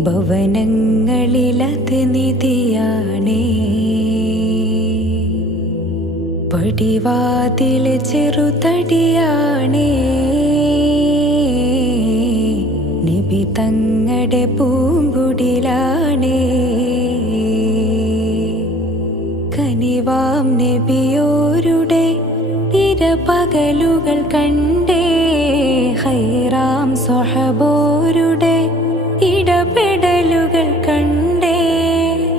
ഭവനങ്ങളിലത് നിധിയാണേ പടിവാതിൽ ചെറുതടിയാണേ. നബി തങ്ങടെ പൂങ്കുടിലാണേ. കനിവാം നബിയോരുടെ ഇരപകലുകൾ കണ്ടേ. ഹൈറാം സ്വഹബോരുടെ ഇടപെടലുകൾ കണ്ടേ.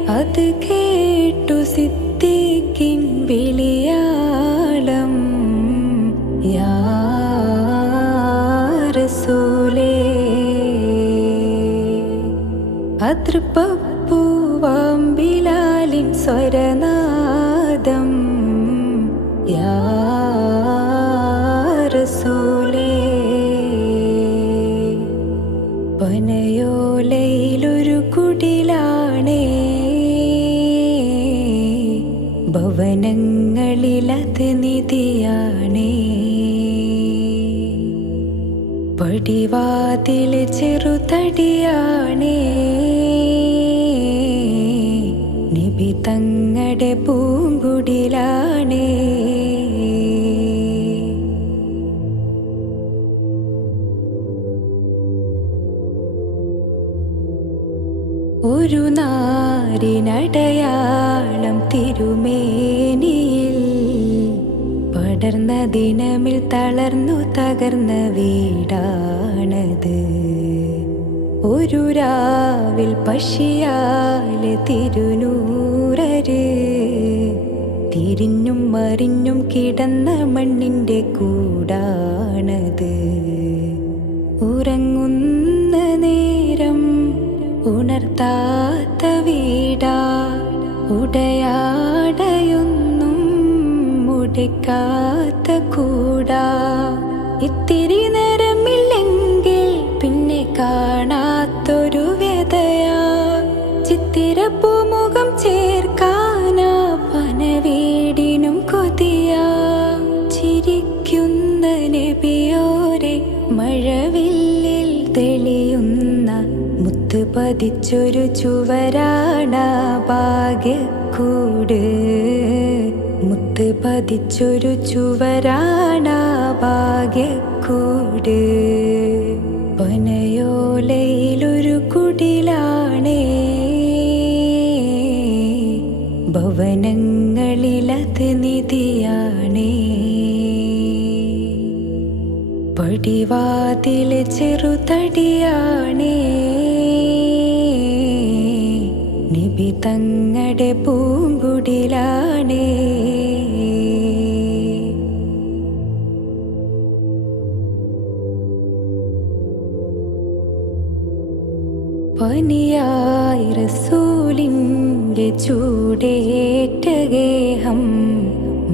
അത് കേട്ടു സിദ്ധിക്കിൻ വിളിയാളം. യാ റസൂലേ. അതൃപ്പൂവാം ബിലാലിൻ സ്വരനാദം ഭവനങ്ങളിലത് നിധിയാണേ. പടിവാതിൽ ചെറുതടിയാണേ. നിബിതങ്ങടെ പൂങ്കുടിലാണേ. ഒരു നാരിനടയാളം തിരുമേനിയിൽ. പടർന്ന ദിനമിൽ തളർന്നു തകർന്ന വീടാണത്. ഒരു രാവിൽ പശിയാൽ തിരുനൂറര്. തിരിഞ്ഞും മറിഞ്ഞും കിടന്ന മണ്ണിന്റെ കൂടാണത്. ഉറങ്ങുന്ന നേരം മുടിക്കാത്ത കൂടാ ഇത്തിരി നേരമില്ലെങ്കിൽ പിന്നെ കാണാത്തൊരു വ്യതയാ. ചിത്തിരപ്പൂമുഖം ചേർക്കാനാ പനവീടിനും കൊതിയാ. ചിരിക്കുന്ന നബിയോരെ മഴവില്ലിൽ തെളിയുന്ന മുത്തുപതിച്ചൊരു പതിച്ചൊരു ചുവരാണ ഭാഗ്യക്കൂട് മുത്ത് പതിച്ചൊരു ചുവരാണ ഭാഗ്യക്കൂട് പനയോലയിലൊരു കുടിലാണേ. ഭവനങ്ങളിലത് നിധിയാണേ. പടിവാതിൽ ചെറുതടിയാണേ. തങ്ങടെ പൂങ്കുടിലാണേ. പനിയായി റസൂലിന്റെ ചൂടേറ്റ ഗേഹം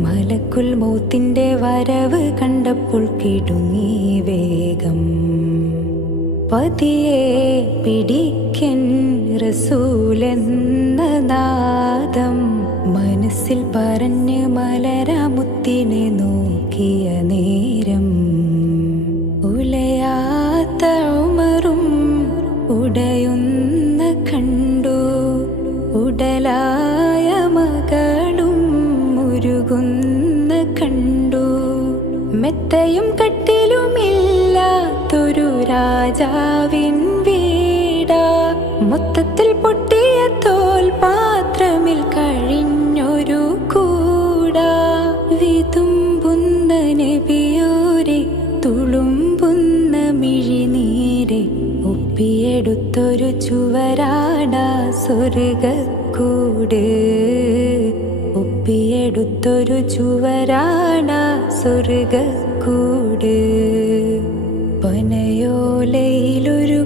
മലക്കുൽ മൂത്തിന്റെ വരവ് കണ്ടപ്പോൾ കിടുങ്ങി വേഗം പതിയെ പിടിക്കൻ റസൂലെന്ന നാദം മനസ്സിൽ പറഞ്ഞ് മലരാമുത്തിനെ നോക്കിയ നേരം. ഉലയാത്ത ഉമറും ഉടയുന്ന കണ്ടു. ഉടലായ മകളും മുരുകുന്ന കണ്ടു. മെത്തയും കട്ടിലുമില്ലാത്തൊരു രാജാവിൻ വീടാ മൊത്തത്തിൽ പൊട്ടിയ തോൽ പാത്രമിൽ കഴിഞ്ഞൊരു കൂടാ. വിതുമ്പുന്ന നബിയോരെ തുളുമ്പുന്ന മിഴിനീരെ ഒപ്പിയെടുത്തൊരു ചുവരാട സ്വർഗക്കൂട് ഒപ്പിയെടുത്തൊരു ചുവരാണ സ്വർഗക്കൂട് പനയോലയിലൊരു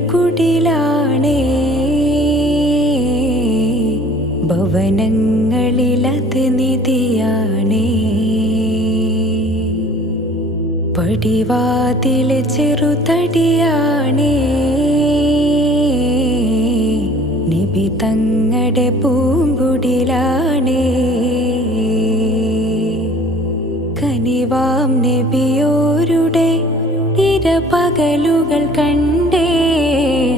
പടിവാതിൽ ചെറുതടിയാണേ. നിബി തങ്ങടെ പൂങ്കുടിലാണേ. കനിവാം നബിയോരുടെ ഇരപകലുകൾ കണ്ടേ.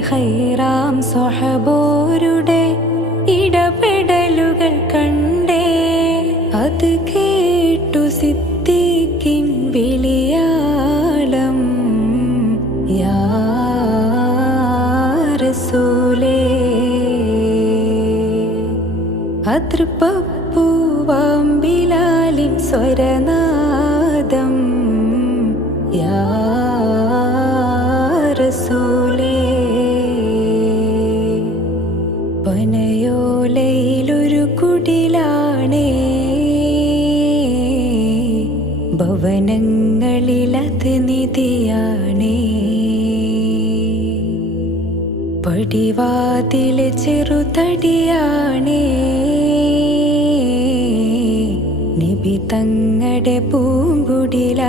ഹൈറാം സ്വഹ റസൂലേ അതൃപ്പൂവാമ്പിലാലിൻ സ്വരനാദം യാ റസൂലേ പനയോലയിലൊരു കുടിലാണേ. ഭവനങ്ങളിലത് നിധിയാണേ പടിവാതിൽ ചെറുതടിയാണേ. നബി തങ്ങടെ പൂങ്കുടിലാണേ.